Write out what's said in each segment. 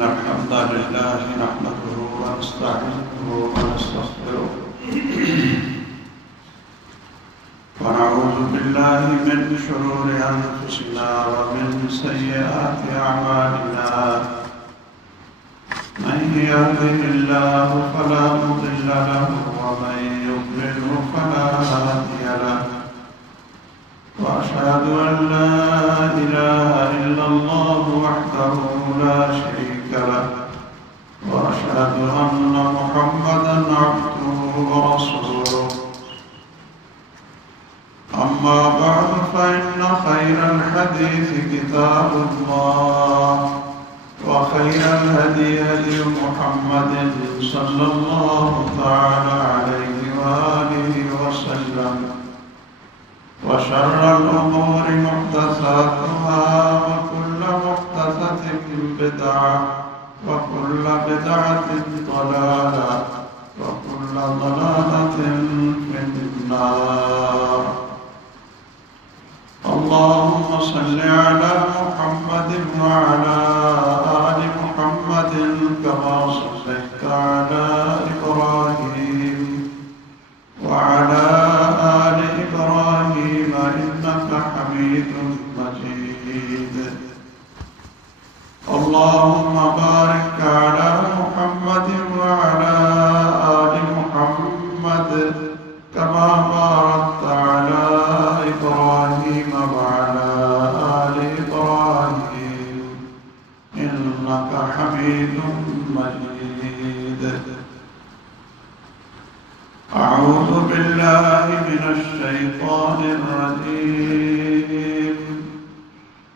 إن الحمد لله نحمده ونستعينه ونستغفره ونعوذ بالله من شرور أنفسنا ومن سيئات أعمالنا من يهده الله فلا مضل له ومن يضلل فلا هادي له وأشهد أن لا إله إلا الله وحده لا شريك له وأشهد أن محمدا عبده ورسوله أما بعد فإن خير الحديث كتاب الله وخير الهدي هدي محمد صلى الله تعالى عليه وآله وسلم وشر الأمور محدثاتها وكل محدثة بدعة وكل بدعة ضلالة وكل ضلالة في النار. اللهم صل على محمد وعلى آل محمد كما صليت على إبراهيم وعلى آل إبراهيم إنك حميد مجيد. اللهم بارك على محمد وعلى آل محمد كما باركت على إبراهيم وعلى آل إبراهيم إنك حميد مجيد. أعوذ بالله من الشيطان الرجيم.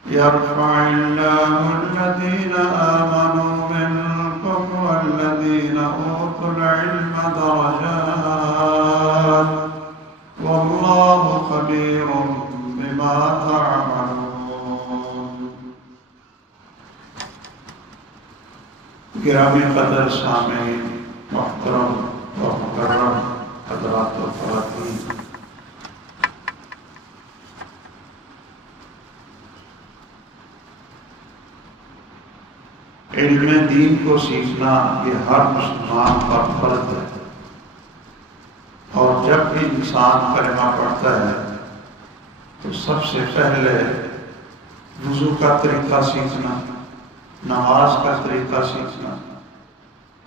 يرفع الله الذين آمنوا منكم والذين أوتوا العلم درجات والله خبير بما تعملون. گرامی قدر سامعین محترم و مکرم حضرات و خواتین، علم دین کو سیکھنا یہ ہر مسلمان پر فرض ہے، اور جب بھی انسان کلمہ پڑھتا ہے تو سب سے پہلے وضو کا طریقہ سیکھنا، نماز کا طریقہ سیکھنا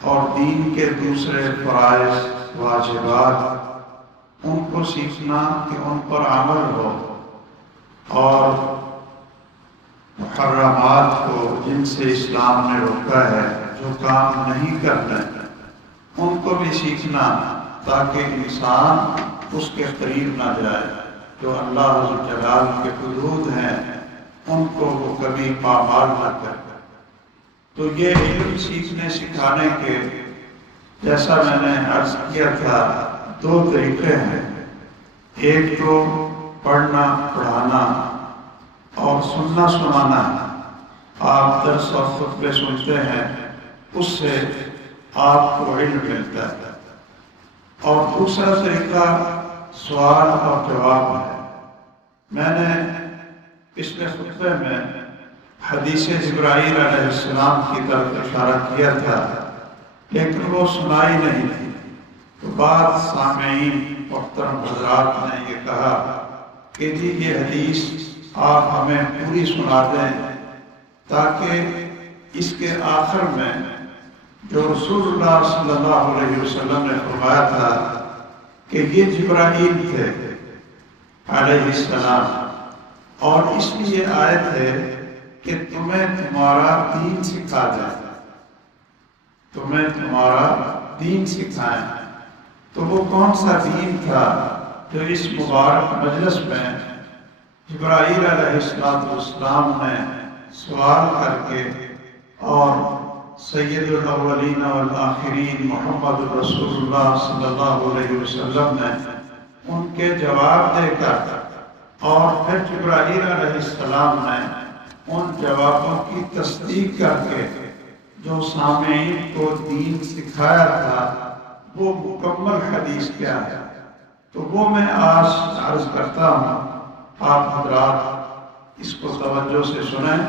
اور دین کے دوسرے فرائض واجبات ان کو سیکھنا کہ ان پر عمل ہو، اور محرمات کو جن سے اسلام نے روکا ہے، جو کام نہیں کرنا ان کو بھی سیکھنا تاکہ انسان اس کے قریب نہ جائے۔ جو اللہ عز جلال کے حدود ہیں ان کو وہ کبھی پامال نہ کرے۔ تو یہ علم سیکھنے سکھانے کے جیسا میں نے عرض کیا تھا دو طریقے ہیں، ایک تو پڑھنا پڑھانا اور سننا سنانا۔ آپ درس اور خطبے سنتے ہیں، اس سے آپ کو علم ملتا ہے۔ اور دوسرا طریقہ سوال اور جواب ہے۔ میں نے پچھلے خطبے میں حدیث جبرائیل علیہ السلام کی طرف اشارہ کیا تھا، لیکن وہ سنائی نہیں تھی۔ تو بعض سامعین محترم حضرات نے یہ کہا کہ جی یہ حدیث آپ ہمیں پوری سنا دیں، تاکہ اس کے آخر میں جو رسول اللہ صلی اللہ علیہ وسلم نے فرمایا تھا کہ یہ جبرائیل تھے علیہ السلام، اور اس لیے آئے تھے کہ تمہیں تمہارا دین سکھا جائے، تمہیں تمہارا دین سکھائیں۔ تو وہ کون سا دین تھا جو اس مبارک مجلس میں جبرائیل علیہ السلام نے سوال کر کے اور سید الاولین والآخرین محمد رسول اللہ صلی اللہ علیہ وسلم نے ان کے جواب دے کر، اور پھر جبرائیل علیہ السلام نے ان جوابوں کی تصدیق کر کے جو سامعین کو دین سکھایا تھا وہ مکمل حدیث کیا ہے، تو وہ میں آج عرض کرتا ہوں۔ آپ حضرات اس کو توجہ سے سنیں۔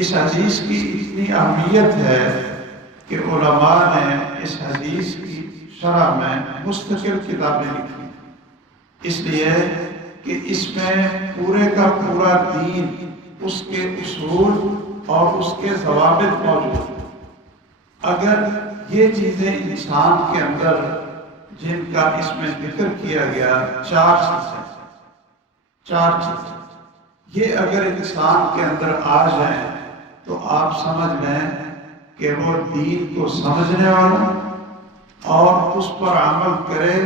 اس حدیث کی اتنی اہمیت ہے کہ علماء نے اس حدیث کی شرح میں مستقل کتابیں لکھی، اس لیے کہ اس میں پورے کا پورا دین، اس کے اصول اور اس کے ضوابط موجود ہیں۔ اگر یہ چیزیں انسان کے اندر جن کا اس میں ذکر کیا گیا، چار چیزیں یہ اگر انسان کے اندر آ جائیں تو آپ سمجھ لیں کہ وہ دین کو سمجھنے والا اور اس پر عمل کرے،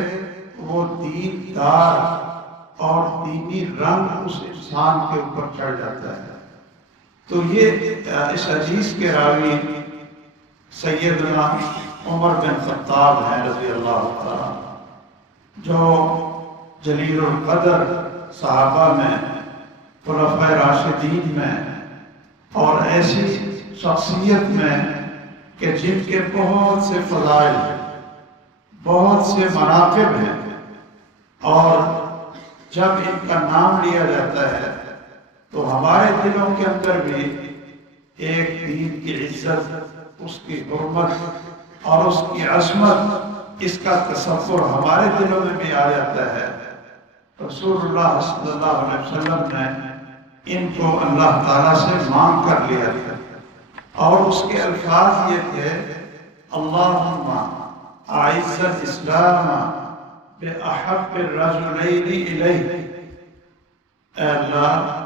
وہ دین دار اور دینی رنگ اس انسان کے اوپر چڑھ جاتا ہے۔ تو یہ اس حدیث کے راوی سیدنا عمر بن خطاب ہیں رضی اللہ تعالیٰ، جو جلیل القدر صحابہ میں، خلفائے راشدین میں اور ایسی شخصیت میں کہ جن کے بہت سے فضائل ہیں، بہت سے مناقب ہیں، اور جب ان کا نام لیا جاتا ہے تو ہمارے دلوں کے اندر بھی ایک دین کی عزت، اس کی حرمت اور اس کی عظمت، اس کا تصور ہمارے دلوں میں بھی آ جاتا ہے۔ رسول اللہ صلی اللہ علیہ وسلم نے ان کو اللہ تعالیٰ سے مانگ کر لیا تھا، اور اس کے الفاظ یہ تھے: اللہم اعز الاسلام بأحب الرجلین الیہ، اے اللہ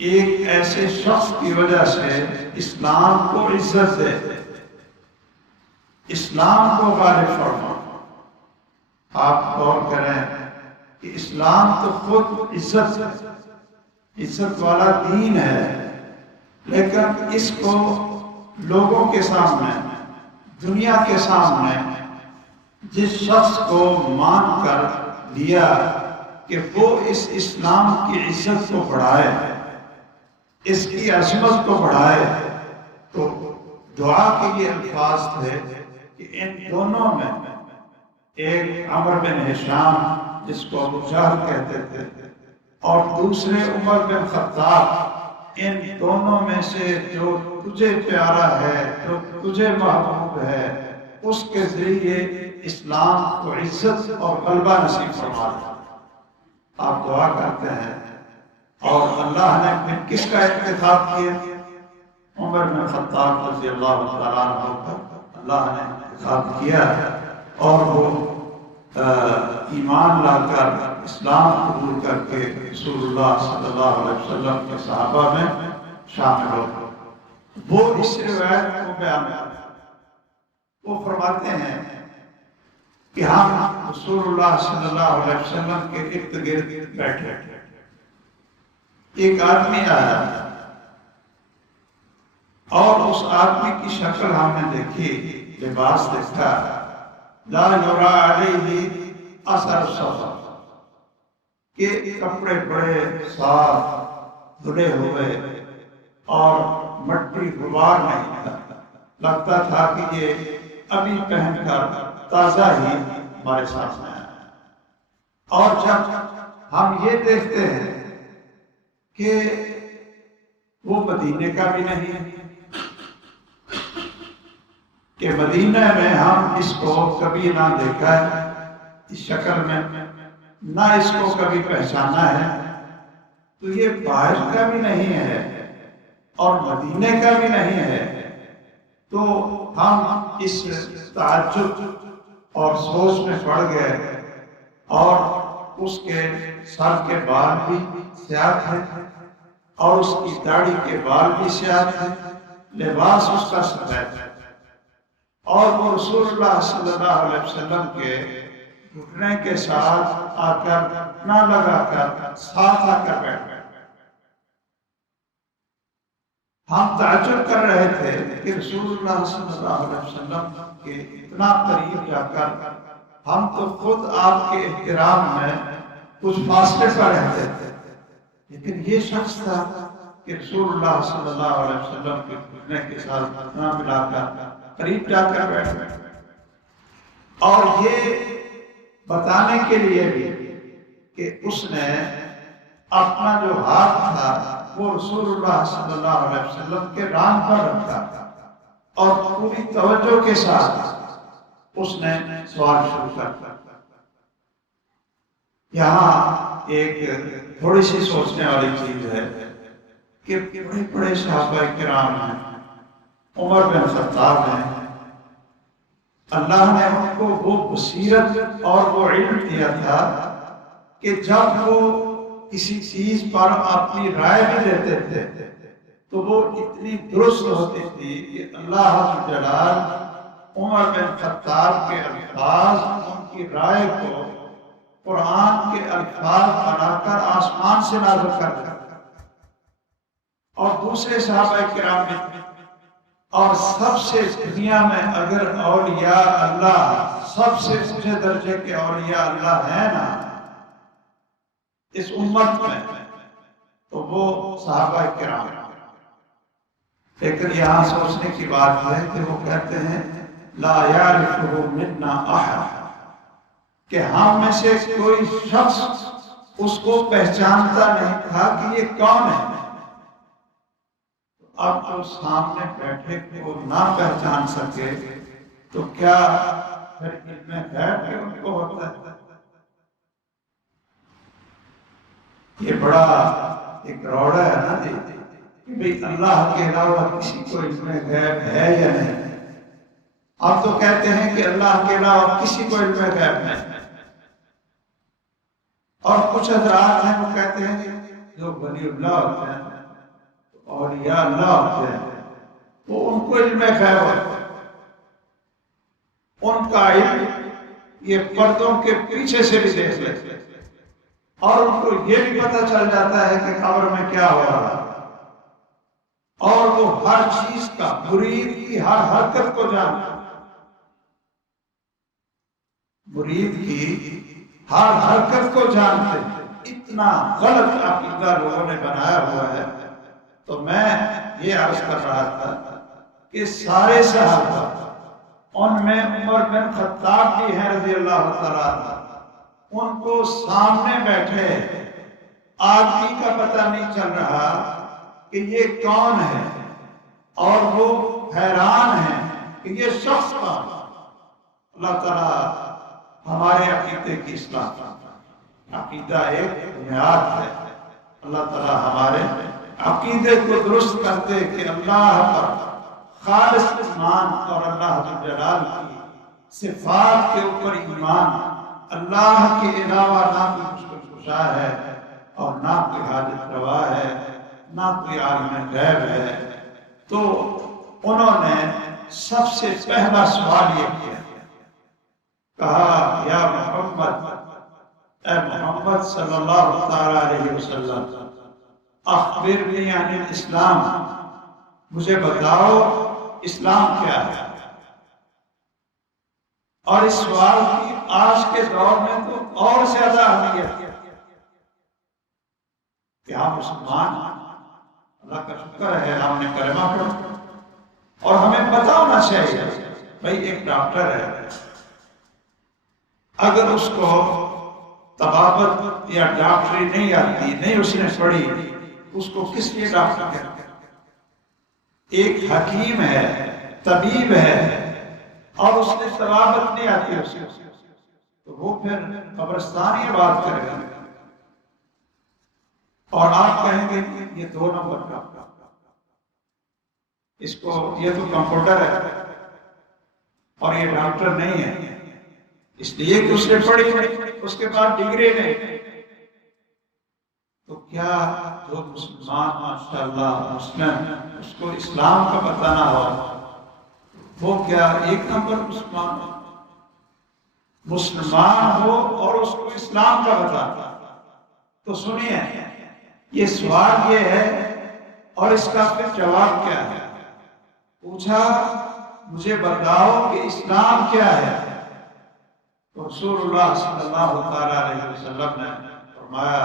ایک ایسے شخص کی وجہ سے اسلام کو عزت دے، اسلام کو غالب فرما۔ آپ غور کریں کہ اسلام تو خود عزت والا دین ہے، لیکن اس کو لوگوں کے سامنے، دنیا کے سامنے جس شخص کو مان کر لیا کہ وہ اس اسلام کی عزت کو بڑھائے، اس کی عظمت کو بڑھائے، تو دعا کے یہ الفاظ تھے کہ ان دونوں میں، ایک عمر بن ہشام جس کو ابو جہل کہتے تھے اور دوسرے عمر بن خطاب، ان دونوں میں سے جو تجھے پیارا ہے، جو تجھے محبوب ہے، اس کے ذریعے اسلام کو عزت اور غلبہ نصیب فرما دے۔ آپ دعا کرتے ہیں، اور اللہ نے پھر کس کا انتخاب کیا؟ عمر بن خطاب رضی اللہ تعالیٰ عنہ پر اللہ نے انتخاب کیا، اور وہ ایمان لا کر، اسلام قبول کر کے رسول اللہ صلی اللہ علیہ وسلم کے صحابہ میں شامل ہو گئے۔ وہ اس روایت کو بیان کرتے ہیں، وہ فرماتے ہیں کہ ہم رسول اللہ صلی اللہ علیہ وسلم کے ارد گرد بیٹھے، ایک آدمی آیا اور اس آدمی کی شکل ہم نے دیکھی، لباس دیکھا، لا یرا علیہ اثر السفر، کہ کپڑے بڑے صاف دھلے ہوئے اور مٹی غبار نہیں تھا، لگتا تھا کہ یہ ابھی پہن کر تازہ ہی ہمارے سامنے آیا۔ اور جب ہم یہ دیکھتے ہیں کہ وہ مدینے کا بھی نہیں، کہ مدینہ میں ہم اس کو کبھی نہ دیکھا ہے اس شکل میں، نہ اس کو کبھی پہچانا ہے، تو یہ باہر کا بھی نہیں ہے اور مدینے کا بھی نہیں ہے، تو ہم اس تعجب اور سوچ میں پڑ گئے، اور اس کے سر کے بال بھی سیاہ تھے اور اس کی داڑھی کے بال بھی سیاہ تھے، لباس اس کا سفید ہے، اور وہ رسول اللہ صلی اللہ علیہ وسلم کے گھٹنے کے ساتھ آ کر، نہ لگا کر، ساتھ آ کر بیٹھ گئے۔ ہم تعجب کر رہے تھے کہ رسول اللہ صلی اللہ علیہ وسلم کے اتنا قریب جا کر ہم تو خود آپ کے احترام میں کچھ فاصلے پر رہتے تھے، لیکن یہ شخص تھا کہ رسول اللہ صلی اللہ علیہ وسلم کے گھٹنے کے ساتھ اتنا ملا کر قریب جا کر بیٹھ گئے، اور یہ بتانے کے لیے بھی کہ اس نے اپنا جو ہاتھ تھا وہ رسول اللہ صلی اللہ علیہ وسلم کے ران پر رکھا اور پوری توجہ کے ساتھ اس نے سوال شروع کر دیا۔ یہاں ایک تھوڑی سی سوچنے والی چیز ہے کہ بڑے بڑے صحابہ کرام ہیں، عمر بن خطاب ہیں، اللہ نے ان کو وہ بصیرت اور وہ علم دیا تھا کہ جب وہ کسی چیز پر اپنی رائے بھی دیتے تھے تو وہ اتنی درست ہوتی تھی کہ اللہ جلال عمر بن خطاب کے الفاظ ان کی رائے کو قرآن کے الفاظ بنا کر آسمان سے نازل کر دیا، اور دوسرے صحابہ کرام میں اور سب سے دنیا میں اگر اولیاء اللہ سب سے اونچے درجے کے اولیاء اللہ ہیں نا اس امت میں تو وہ صحابہ کرام۔ لیکن یہاں سوچنے کی بات ہے کہ وہ کہتے ہیں لا یعرفہ منا احد، کہ ہم میں سے کوئی شخص اس کو پہچانتا نہیں تھا کہ یہ کون ہے۔ اب تو سامنے بیٹھے کو نہ پہچان سکے تو کیا پھر علم غیب بھی ان کو ہوتا ہے؟ یہ بڑا ایک روڑا ہے نا جی کہ بھئی اللہ کے علاوہ کسی کو علم غیب ہے یا نہیں۔ اب تو کہتے ہیں کہ اللہ کے علاوہ کسی کو علم غیب نہیں، اور کچھ حضرات ہیں وہ کہتے ہیں جو ولی اللہ ہوتے ہیں اولیاء اللہ ہوتے ہیں وہ ان کو علم غیب ہوتا ہے، ان کا علم یہ پردوں کے پیچھے سے بھی دیکھ لیتے ہیں اور ان کو یہ بھی پتہ چل جاتا ہے کہ قبر میں کیا ہو رہا ہے، اور وہ ہر چیز کا مرید کی ہر حرکت کو جانتا ہے، مرید کی ہر حرکت کو جانتے ہیں۔ اتنا غلط عقیدہ لوگوں نے بنایا ہوا ہے۔ تو میں یہ عرض کر رہا تھا کہ سارے صحابہ ان میں عمر بن خطاب بھی ہیں رضی اللہ تعالیٰ عنہ، ان کو سامنے بیٹھے آدمی کا پتہ نہیں چل رہا کہ یہ کون ہے، اور وہ حیران ہیں کہ یہ شخص کون ہے۔ اللہ تعالیٰ ہمارے عقیدے کی اصلاح کرے۔ عقیدہ ایک بنیاد ہے، اللہ تعالیٰ ہمارے عقیدے کو درست کرتے کہ اللہ پر خالص ایمان اور اللہ جلال کی صفات کے اوپر ایمان، اللہ کے علاوہ نہ کوئی مشکل کشا ہے اور نہ کوئی حاجت روا ہے، نہ کوئی عالم غیب ہے۔ تو انہوں نے سب سے پہلا سوال یہ کیا، کہا یا محمد، اے محمد صلی اللہ تعالی علیہ وسلم، اخبرنی عن الاسلام، مجھے بتاؤ اسلام کیا ہے۔ اور اس سوال کی آج کے دور میں تو اور زیادہ اہمیت ہے کہ ہم مسلمان، اللہ کا شکر ہے ہم نے کلمہ پڑھا، اور ہمیں پتہ ہونا چاہیے بھائی ایک ڈاکٹر ہے، اگر اس کو طبابت یا ڈاکٹری نہیں آتی، نہیں اس نے پڑھی، اس کو کس لیے ڈاکٹر کہتے ہیں؟ ایک حکیم ہے، طبیب ہے، اور اس نے طبابت نہیں آتی اس کو، تو وہ پھر قبرستان ہی بات کرے گا، اور آپ کہیں گے یہ 2 نمبر کا، اس کو یہ تو کمپیوٹر ہے اور یہ ڈاکٹر نہیں ہے، اس لیے کہ اس نے پڑھی اس کے بعد ڈگری نہیں۔ تو کیا جو مسلمان ماشاءاللہ مسلم اس کو اسلام کا پتہ نہ ہو، وہ کیا 1 نمبر مسلمان ہو؟ مسلمان ہو اور اس کو اسلام کا پتہ۔ تو سنیے یہ سوال یہ ہے اور اس کا پھر جواب کیا ہے۔ پوچھا مجھے بتاؤ کہ اسلام کیا ہے، تو رسول اللہ صلی اللہ تعالی علیہ وسلم نے فرمایا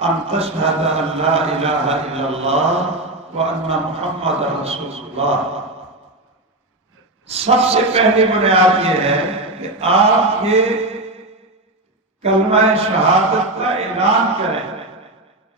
ان تشہد ان لا الہ الا اللہ وان محمد رسول اللہ۔ سب سے پہلی بنیاد یہ ہے کہ آپ یہ کلمہ شہادت کا اعلان کریں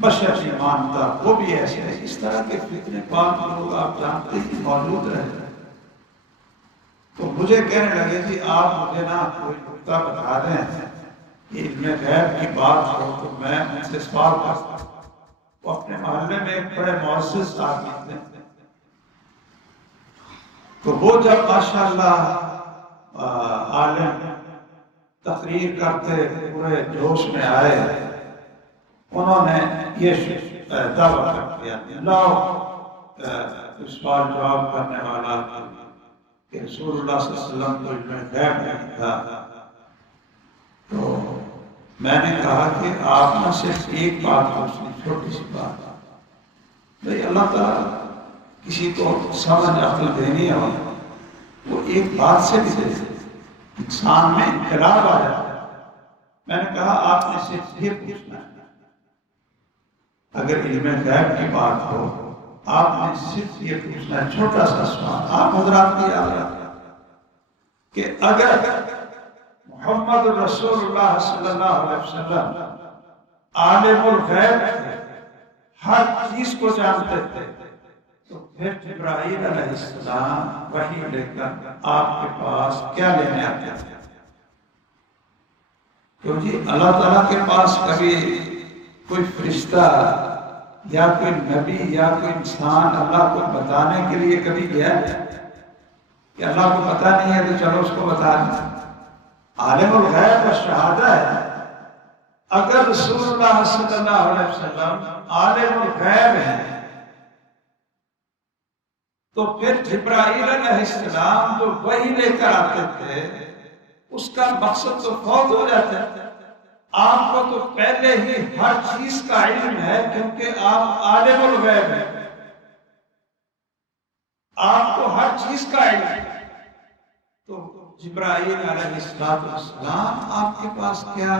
بشر نہیں مانتا وہ بھی ایسے ہے. اس طرح کے فتنے پاک لوگ آپ جانتے ہی موجود رہے. تو مجھے کہنے لگے جی آپ مجھے نا کوئی نکتہ بتا دیں کہ علم غیب کی بات ہو تو میں ان سے سوال کرتا ہوں. وہ اپنے محلے میں ایک بڑے معزز آدمی تھے. تو وہ جب ماشاءاللہ عالم تقریر کرتے پورے جوش میں آئے، انہوں نے یہ دعویٰ کر دیا سوال جواب کرنے والا کہ رسول اللہ صلی اللہ علیہ وسلم کو علم غیب نہیں تھا. تو میں نے کہا کہ آپ نے صرف ایک بات پوچھنی، چھوٹی سی بات. بھئی اللہ تعالیٰ کسی کو سمجھ عقل دینی ہو وہ ایک بات سے بھی دے، انسان میں انقلاب آ جاتا ہے. میں نے کہا آپ نے صرف یہ پوچھنا ہے، اگر علم غیب کی بات ہو آپ نے صرف یہ پوچھنا ہے، چھوٹا سا سوال آپ حضرات کو یاد رکھیں کہ اگر محمد رسول اللہ صلی اللہ علیہ وسلم عالم الغیب تھے، ہر چیز کو جانتے تھے، تو پھر جبرائیل علیہ السلام وحی لے کر آپ کے پاس کیا لینے آتے تھے؟ کیونکہ اللہ تعالیٰ کے پاس کبھی کوئی فرشتہ یا کوئی نبی یا کوئی انسان اللہ کو بتانے کے لیے کبھی گیا کہ اللہ کو پتہ نہیں ہے تو چلو اس کو بتا دیں. عالم الغیب کا شہادہ ہے. اگر رسول اللہ صلی اللہ علیہ وسلم عالم الغیب ہیں تو پھر جبرائیل علیہ السلام جو وحی لے کر آتے تھے اس کا مقصد تو فوت ہو جاتا ہے. آپ کو تو پہلے ہی ہر چیز کا علم ہے کیونکہ آپ عالم الغیب ہیں، آپ کو ہر چیز کا علم ہے. تو جبرائیل علیہ السلام آپ کے پاس کیا،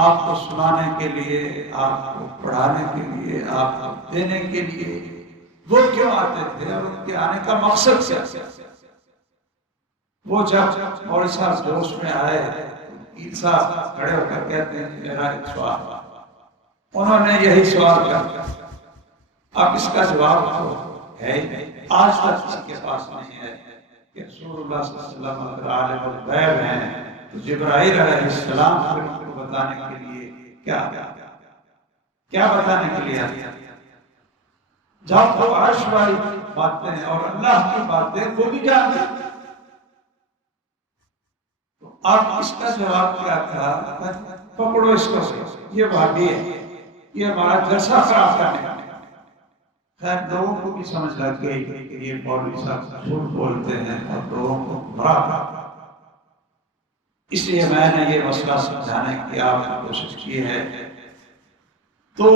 آپ کو سنانے کے لیے، آپ کو پڑھانے کے لیے، آپ کو دینے کے لیے وہ کیوں آتے تھے اور ان کے آنے کا مقصد کیا؟ وہ جب مولوی صاحب جوش میں آئے، پیر صاحب کھڑے ہو کر کہتے ہیں میرا ایک سوال. انہوں نے یہی سوال کیا، اب اس کا جواب تو ہے آج تک کسی کے پاس نہیں ہے کہ رسول اللہ صلی اللہ علیہ وسلم اگر عالم الغیب ہیں تو جبرائیل علیہ السلام پھر ان کو بتانے کے لیے کیا بتانے کے لیے آتے ہیں؟ جب وہ عرش والی باتیں اور اللہ کی باتیں وہ بھی جانتے ہیں. آپ اس کا جواب کیا تھا؟ پکڑو اس کو، یہ وہابی ہے، یہ ہمارا جلسہ خراب کرنے کا. خیر لوگوں کو بھی سمجھ لگ گئی کہ یہ مولوی صاحب جھوٹ بولتے ہیں اور لوگوں کو گمراہ کرتے ہیں. اس لیے میں نے یہ مسئلہ سمجھانے کی آپ کی کوشش کی ہے. تو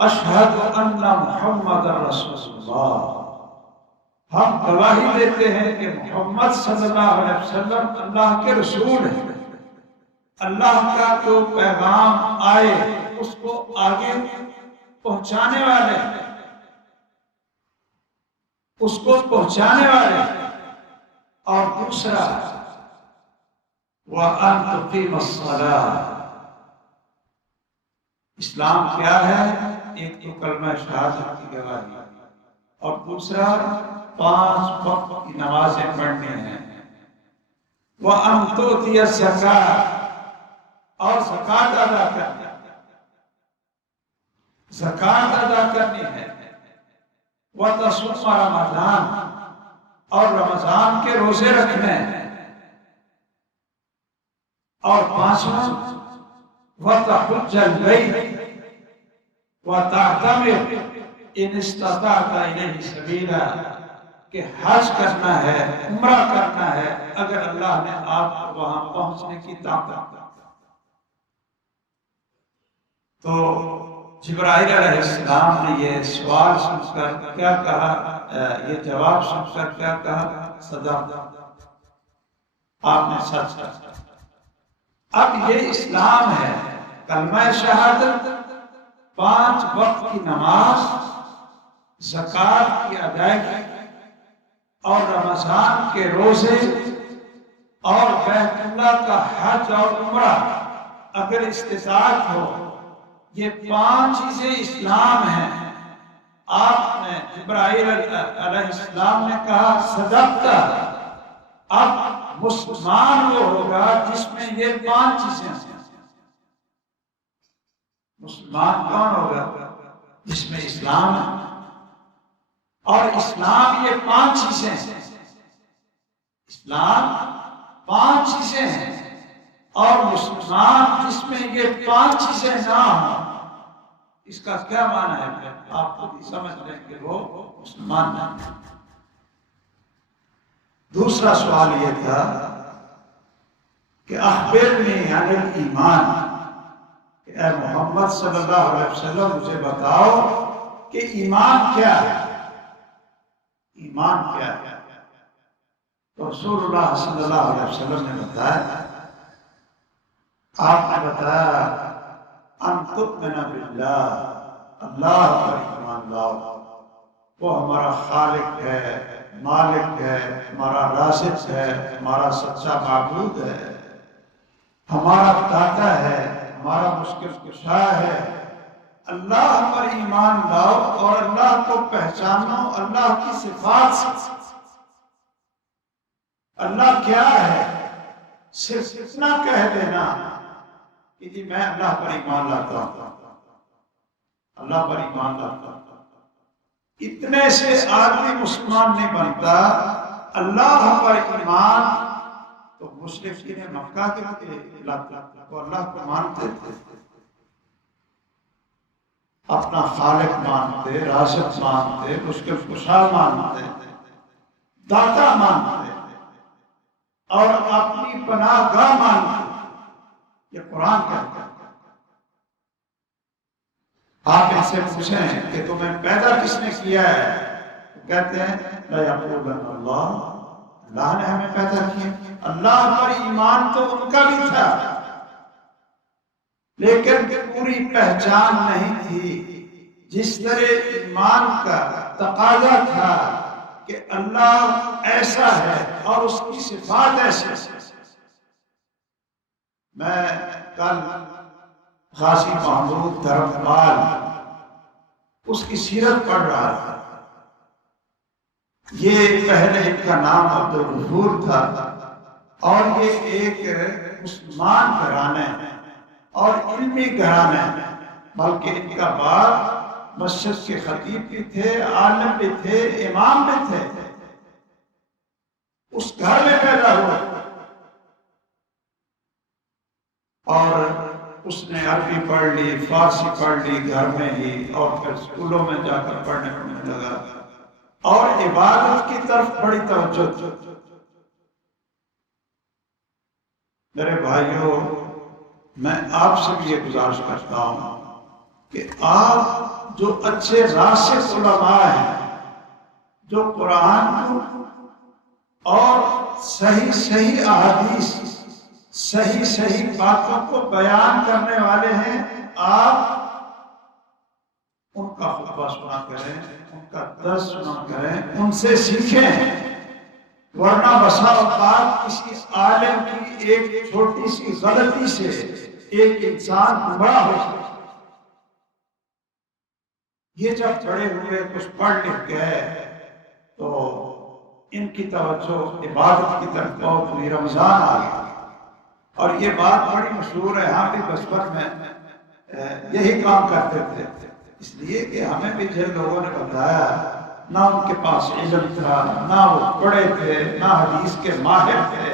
اشہد ان محمد رسول اللہ، ہم گواہی دیتے ہیں کہ محمد صلی اللہ علیہ وسلم اللہ کے رسول ہیں. اللہ کا جو پیغام آئے اس کو آگے پہنچانے والے، اس کو پہنچانے والے. اور دوسرا وَأَن تُقِيمَ الصَّلَاةَ، اسلام کیا ہے؟ ایک تو کلمہ شہادت کی گواہی اور دوسرا 5 وقت کی نمازیں پڑھنی ہیں. وَأَن تُؤْتِيَ الزَّكَاةَ، اور زکوٰۃ ادا کرنی، زکوٰۃ ادا کرنی ہے. وَتَصُومَ رمضان، اور رمضان کے روزے رکھنے ہیں. اور 5واں وَتَحُجَّ الْبَيْتَ وَتَعْتَمِرَ إِنِ اسْتَطَعْتَ إِلَيْهِ سَبِيلًا، کہ حج کرنا ہے، عمرہ کرنا ہے اگر اللہ نے آپ کو وہاں پہنچنے کی طاقت. تو جبرائیل علیہ السلام نے یہ سوال سن کر کیا کہا، یہ جواب سن کر کیا کہا؟ صدق، آپ نے سچ کہا. اب یہ اسلام ہے، کلمہ شہادت، 5 وقت کی نماز، زکوٰۃ کی ادائیگی اور رمضان کے روزے اور بیت اللہ کا حج اور عمرہ اگر استطاعت ہو یہ 5 چیزیں اسلام ہیں۔ آپ نے جبرائیل علیہ السلام نے کہا صدقتا، اب مسلمان وہ ہوگا جس میں یہ 5 چیزیں ہیں۔ مسلمان کون ہوگا؟ جس میں اسلام ہے، اور اسلام یہ 5 چیزیں ہیں۔ اسلام 5 چیزیں ہیں، اور مسلمان جس میں یہ 5 چیزیں نہ ہوں، اس کا کیا معنی ہے؟ آپ خود ہی سمجھ لیں کہ وہ مسلمان نہیں۔ دوسرا سوال یہ تھا کہ اخبرنی عن الایمان، کہ اے محمد صلی اللہ علیہ وسلم مجھے بتاؤ کہ ایمان کیا ہے، ایمان کیا ہے؟ تو رسول اللہ صلی اللہ علیہ وسلم نے بتایا، آپ نے بتایا ان تؤمن باللہ، اللہ پر ایمان لاؤ، وہ ہمارا خالق ہے، مالک ہے، ہمارا رازق ہے، ہمارا سچا معبود ہے، ہمارا داتا ہے، ہمارا مشکل کشا ہے۔ اللہ پر ایمان لاؤ اور اللہ کو پہچانو، اللہ کی صفات سے۔ اللہ کیا ہے؟ صرف اتنا کہہ دینا کہ جی میں اللہ پر ایمان لاتا ہوں، اللہ پر ایمان لاتا ہوں، اتنے سے آدمی مسلمان نہیں بنتا۔ اللہ پر ایمان، تو مشرکین مکہ کے وہ اللہ کو مانتے تھے، اپنا خالق مانتے، رازق مانتے، مشکل کشا مانتے، داتا مانتے، اور اپنی پناہ گاہ مانتے۔ یہ قرآن کہتا ہے۔ آپ ان سے پوچھیں کہ تمہیں پیدا کس نے کیا ہے؟ کہتے ہیں لَيَقُولَنَّ اللَّهُ، اللہ نے ہمیں پیدا کیا۔ اللہ پر ایمان تو ان کا بھی تھا، لیکن پوری پہچان نہیں تھی۔ جس طرح ایمان کا تقاضا تھا کہ اللہ ایسا ہے اور اس کی صفات ایسی۔ میں کل غازی محمود دھرمپال اس کی سیرت پڑھ رہا تھا۔ یہ پہلے ان کا نام عبدالغفور تھا، اور یہ ایک مسلمان گھرانے اور علمی گھرانے، بلکہ ان کا باپ مسجد کے خطیب بھی تھے، عالم بھی تھے، امام بھی تھے۔ اس گھر میں پیدا ہوا، اور اس نے عربی پڑھ لی، فارسی پڑھ لی گھر میں ہی، اور پھر اسکولوں میں جا کر پڑھنے لگا، اور عبادت کی طرف بڑی توجہ تھی۔ میرے بھائیوں، میں آپ سے بھی یہ گزارش کرتا ہوں کہ آپ جو اچھے راسخ علماء ہیں، جو قرآن کو اور صحیح احادیث، صحیح باتوں کو بیان کرنے والے ہیں، آپ ان کا خطبہ سنا کریں، ان کا درس سنا کریں، ان سے سیکھیں۔ ورنہ بسا اوقات کسی عالم کی ایک چھوٹی سی غلطی سے ایک انسان گمراہ ہو سکتا۔ یہ جب بڑے ہوئے کچھ پڑھ لکھ گئے تو ان کی توجہ عبادت کی طرف بہت ہوئی، رمضان آ گیا، اور یہ بات بڑی مشہور ہے، ہم بھی بچپن میں یہی کام کرتے تھے، اس لیے کہ ہمیں بھی جن لوگوں نے بتایا، نہ ان کے پاس علم تھا، نہ وہ پڑھے تھے، نہ حدیث کے ماہر تھے۔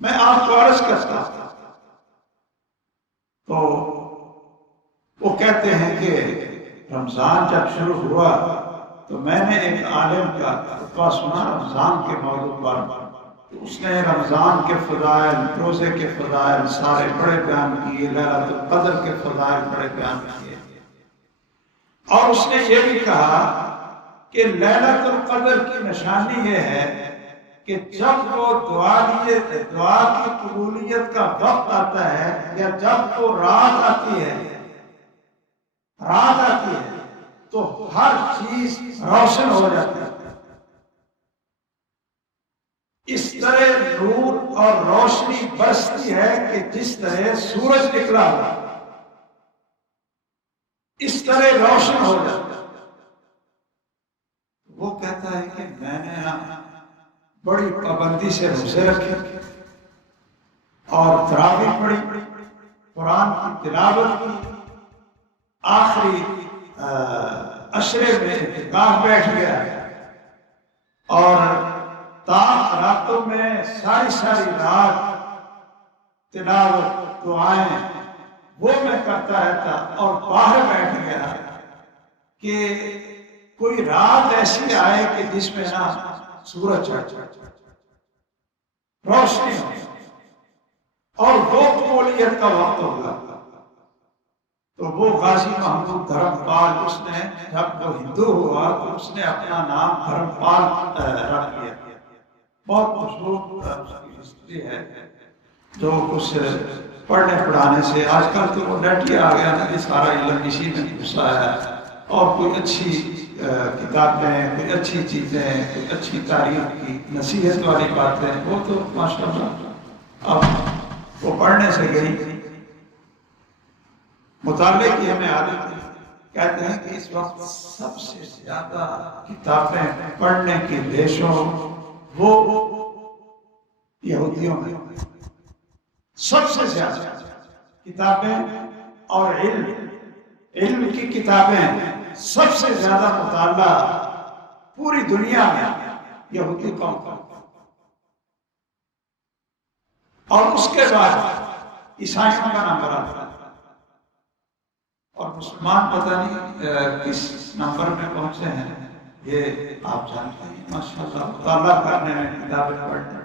میں آپ کو عرض کرتا ہوں، تو وہ کہتے ہیں کہ رمضان جب شروع ہوا تو میں نے ایک عالم کا خطبہ سنا رمضان کے موضوع پر، تو اس نے رمضان کے فضائل، روزے کے فضائل سارے بڑے بیان کیے، لیلۃ القدر کے فضائل بڑے بیان کیے، اور اس نے یہ بھی کہا کہ لیلۃ القدر کی نشانی یہ ہے کہ جب وہ دعا کی قبولیت کا وقت آتا ہے، یا جب وہ رات آتی ہے تو ہر چیز روشن ہو جاتی ہے۔ اس طرح نور اور روشنی برستی ہے کہ جس طرح سورج نکلا ہوا، اس طرح روشن ہو جاتا ہے۔ وہ کہتا ہے کہ میں نے بڑی پابندی سے روزے رکھے اور تراویح پڑھی، قرآن کی تلاوت کی، آخری عشرے میں اعتکاف بیٹھ گیا اور تاک راتوں میں ساری رات تلاوت دعائیں وہ میں کرتا رہتا، اور باہر بیٹھ گیا کہ کوئی رات ایسی آئے کہ جس میں نا سورج روشنی ہو اور وہ قبولیت کا وقت ہوگا۔ تو وہ غازی محمود دھرمپال، اس نے جب وہ ہندو ہوا تو اس نے اپنا نام دھرمپال رکھ لیا۔ بہت مشہور اس کی ہسٹری ہے جو کچھ پڑھنے پڑھانے سے، آج کل تو وہ نیٹ ہی آ گیا نا کہ سارا علم اسی میں گھسا ہے، اور کوئی اچھی کتابیں، کوئی اچھی چیزیں، کوئی اچھی تاریخ کی نصیحت والی باتیں، وہ تو ماشاءاللہ اب وہ پڑھنے سے گئی۔ مطالعے کی ہمیں عادت ہے، کہتے ہیں کہ اس وقت سب سے زیادہ کتابیں پڑھنے کی ریشو وہ یہودیوں میں، سب سے زیادہ کتابیں اور علم کی کتابیں سب سے زیادہ مطالعہ پوری دنیا میں یہودی قوم کا، اور اس کے بعد عیسائیوں کا نمبر آتا ہے، اور مسلمان پتہ نہیں کس نمبر میں پہنچے ہیں، یہ آپ جانتے ہیں ماشاءاللہ مطالعہ کرنے میں، کتابیں پڑھنے۔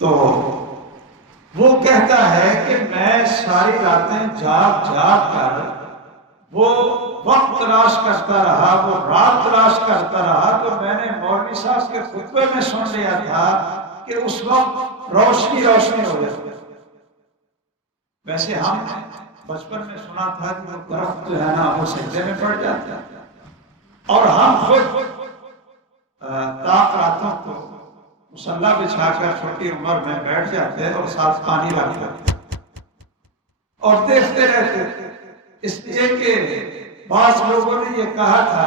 تو وہ کہتا ہے کہ میں ساری راتیں جاگ کر وہ وقت تلاش کرتا رہا، وہ رات تلاش کرتا رہا، تو میں نے مولوی صاحب کے خطبے میں سن لیا تھا کہ اس وقت روشنی ہو جاتی ہے۔ ویسے ہم بچپن میں سنا تھا کہ وہ درخت جو ہے نا وہ سجدے میں پڑ جاتا ہے، اور ہم خود تاک راتوں کو مصلی بچھا کر چھوٹی عمر میں بیٹھ جاتے اور ساتھ پانی رکھ لیتے اور دیکھتے رہتے تھے، اس لیے کہ بعض لوگوں نے یہ کہا تھا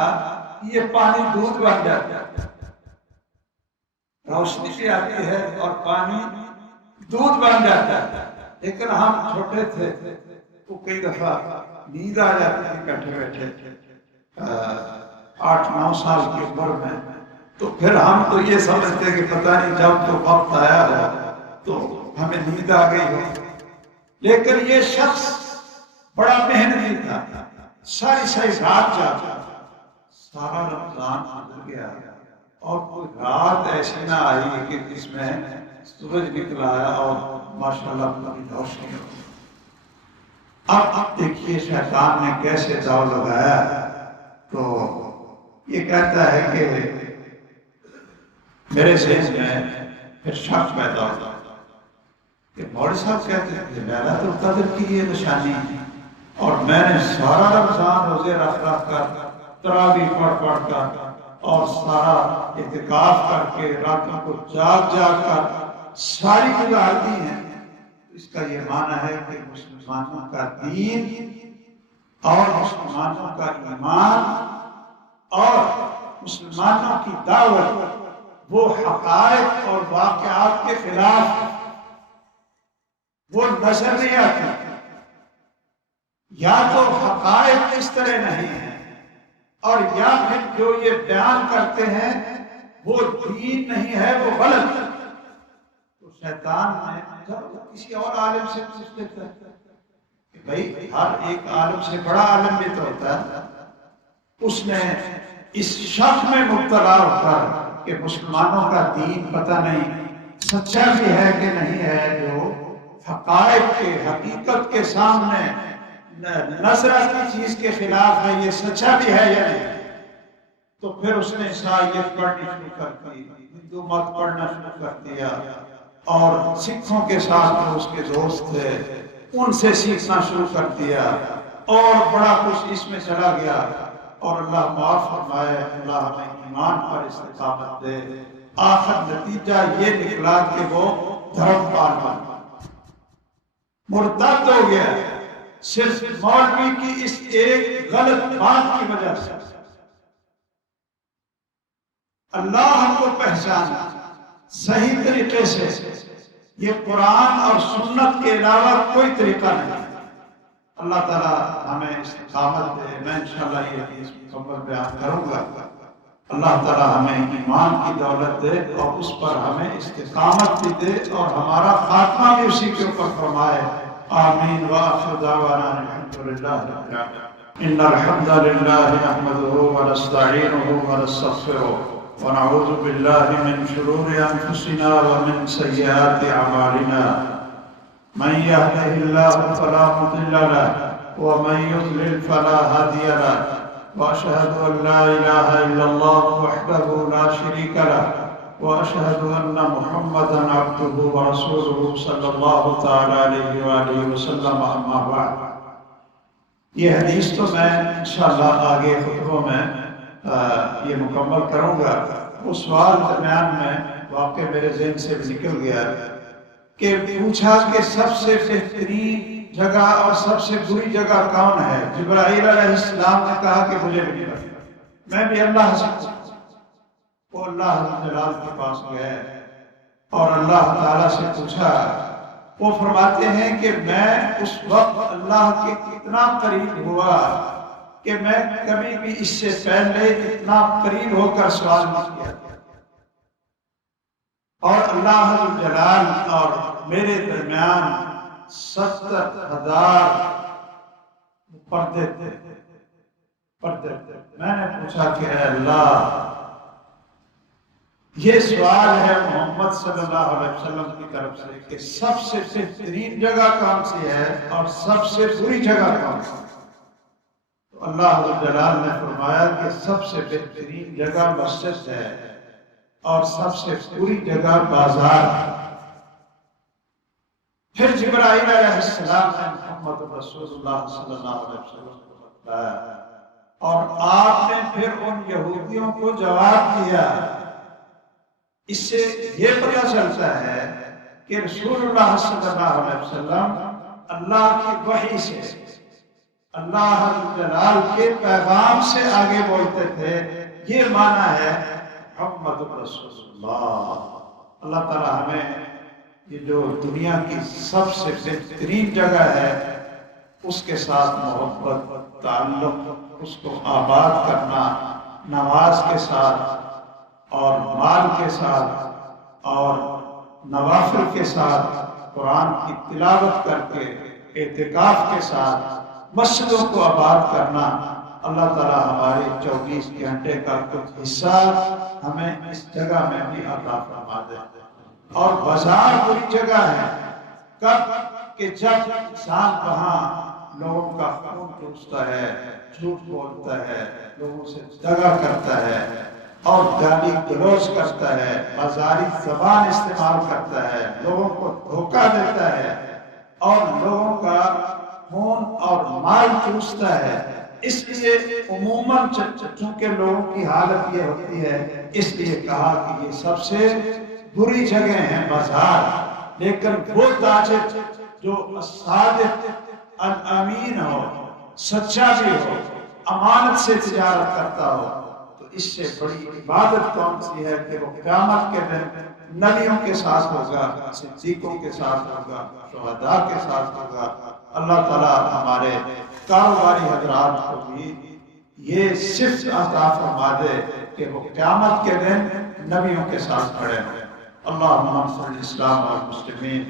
کہ یہ پانی دودھ بن جاتا ہے، روشنی بھی آتی ہے اور پانی دودھ بن جاتا ہے۔ لیکن ہم چھوٹے تھے تو کئی دفعہ نیند آ جاتی تھی بیٹھے بیٹھے 8-9 سال کی عمر میں، تو پھر ہم تو یہ سمجھتے کہ پتہ نہیں جب تو وقت آیا ہو تو ہمیں نیند آ گئی ہو۔ لیکن یہ شخص بڑا محنتی تھا، ساری رات جاگا، سارا رمضان گزر گیا اور کوئی رات ایسی نہ آئی کہ جس میں سورج نکل آیا اور ماشاءاللہ پوری روشنی ہو۔ اب دیکھیے شیطان نے کیسے داؤ لگایا، تو یہ کہتا ہے کہ میرے ذہن میں پھر شک پیدا ہوتا کہ مولوی صاحب کہتے ہیں کہ لیلۃ القدر کی یہ نشانی ہے، اور میں نے سارا رمضان روزے رکھ کر، تراویح پڑھ کر اور سارا اعتکاف کر کے راتوں کو جاگ کر ساری گزار دی ہیں۔ اس کا یہ معنی ہے کہ مسلمانوں کا دین اور مسلمانوں کا ایمان اور مسلمانوں کی دعوت وہ حقائق اور واقعات کے خلاف وہ نظر نہیں آتی، یا تو حقائق اس طرح نہیں ہیں، اور یا پھر جو یہ بیان کرتے ہیں وہ دین نہیں ہے، وہ غلط ہے۔ تو شیطان نے جب کسی اور عالم سے پوچھ لیتا ہے کہ بھائی ہر ایک عالم سے بڑا عالم بھی تو ہوتا ہے، اس نے اس شک میں مبتلا ہو کر کہ مسلمانوں کا دین پتہ نہیں سچا بھی ہے کہ نہیں ہے، جو حقائق کے حقیقت کے سامنے نظر آتی چیز کے خلاف ہے، یہ سچا بھی ہے یا نہیں۔ تو پھر اس نے عیسائیت پڑھنی شروع کر دی، ہندو مت پڑھنا شروع کر دیا، اور سکھوں کے ساتھ جو اس کے دوست تھے ان سے سیکھنا شروع کر دیا، اور بڑا کچھ اس میں چلا گیا، اور اللہ معاف فرمائے، اللہ ہمیں ایمان پر استقامت دے۔ آخر نتیجہ یہ نکلا کہ وہ دھرمپال بن مرتد ہو گیا، صرف مولوی کی اس ایک غلط بات کی وجہ سے اللہ ہم کو پہچانا صحیح طریقے سے، یہ قرآن اور سنت کے علاوہ کوئی طریقہ نہیں۔ اللہ تعالیٰ ہمیں استقامت دے۔ میں انشاءاللہ یہ حدیث مکمل بیان کروں گا۔ اللہ تعالیٰ ہمیں ایمان کی دولت دے اور اس پر ہمیں استقامت بھی دے اور ہمارا خاتمہ بھی اسی کے اوپر فرمائے۔ آمین وآخر دعوانا الحمدللہ رب العالمین۔ ان الحمد للہ نحمده ونستعینه ونستغفره ونعوذ باللہ من شرور انفسنا ومن سیئات اعمالنا من يهده الله فلا مضل له ومن يضلل فلا هادي له واشهد ان لا اله الا الله وحده لا شريك له واشهد ان محمدا عبده ورسوله صلی اللہ تعالی علیہ وآلہ وسلم اما بعد۔ یہ حدیث تو میں انشاءاللہ آگے خطبوں میں یہ مکمل کروں گا۔ وہ سوال درمیان میں واقع میرے ذہن سے بھی نکل گیا کہ پوچھا کہ سب سے بہترین جگہ اور سب سے بری جگہ کون ہے؟ جبرائیل علیہ السلام نے کہا کہ مجھے بھی نہیں پتا، میں بھی اللہ سے پوچھا۔ وہ اللہ جلال کے پاس گئے اور اللہ تعالیٰ سے پوچھا۔ وہ فرماتے ہیں کہ میں اس وقت اللہ کے اتنا قریب ہوا کہ میں کبھی بھی اس سے پہلے اتنا قریب ہو کر سوال نہیں کیا تھا، اور اللہ جلال اور میرے درمیان 70,000 پردے تھے۔ میں نے پوچھا کہ اے اللہ، یہ سوال ہے محمد صلی اللہ علیہ وسلم کی طرف سے کہ سب سے بہترین جگہ کون سی ہے اور سب سے بری جگہ کون سی ہے؟ تو اللہ جلال نے فرمایا کہ سب سے بہترین جگہ مسجد ہے اور سب سے بری جگہ بازار ہے۔ پھر جبرائیل علیہ السلام نے محمد رسول اللہ صلی اللہ علیہ وسلم کو بتایا اور آپ نے پھر ان یہودیوں کو جواب دیا۔ اس سے یہ پتہ چلتا ہے کہ رسول اللہ صلی اللہ علیہ وسلم اللہ کی وحی سے، اللہ جلال کے پیغام سے آگے بولتے تھے۔ یہ معنی ہے محمد رسول اللہ۔ اللہ تعالیٰ ہمیں یہ جو دنیا کی سب سے بہترین جگہ ہے اس کے ساتھ محبت، تعلق، اس کو آباد کرنا، نماز کے ساتھ اور مال کے ساتھ اور نوافل کے ساتھ، قرآن کی تلاوت کر کے، اعتکاف کے ساتھ مسجدوں کو آباد کرنا۔ اللہ تعالیٰ ہمارے 24 گھنٹے کا کچھ حصہ ہمیں اس جگہ میں بھی عطا فرما دے۔ اور بازار بری جگہ ہے کب کہ جب انسان وہاں لوگوں کا خون چوستا ہے، جھوٹ بولتا ہے، لوگوں سے دغا کرتا ہے اور گالی گلوچ کرتا ہے، بازاری زبان استعمال کرتا ہے، لوگوں کو دھوکہ دیتا ہے اور لوگوں کا خون اور مال چوستا ہے۔ اس لیے عموماً چونکہ لوگوں کی حالت یہ ہوتی ہے، اس لیے کہا کہ یہ سب سے بری جگہ ہیں بازار۔ لیکن وہ تاجر جو صادق الامین ہو، سچا بھی ہو، امانت سے تجارت کرتا ہو، تو اس سے بڑی عبادت کون سی ہے کہ وہ قیامت کے دن نبیوں کے ساتھ ہوگا، صدیقوں کے ساتھ ہوگا، شہداء کے ساتھ ہوگا۔ اللہ تعالیٰ ہمارے کاروباری حضرات کو بھی یہ صفت عطا فرما دے کہ وہ قیامت کے دن نبیوں کے ساتھ کھڑے ہیں۔ اللہم انصر الاسلام والمسلمین،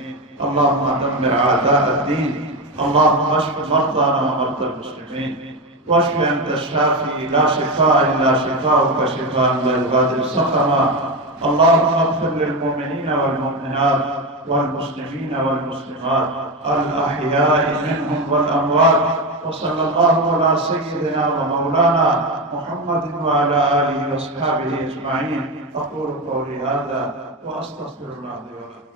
اللہم دمر اعداء الدین، اللہم اشف مرضانا ومرضى المسلمین، واشف انت الشافی لا شفاء الا شفاؤک شفاء لا یغادر سقما۔ اللہم اغفر للمؤمنین والمؤمنات والمسلمین والمسلمات الاحیاء منهم والاموات، وصلی اللہ علی سیدنا ومولانا محمد وعلى آلہ وصحبہ اجمعین۔ اقول قولی هذا واستغفر اللہ لي ولکم۔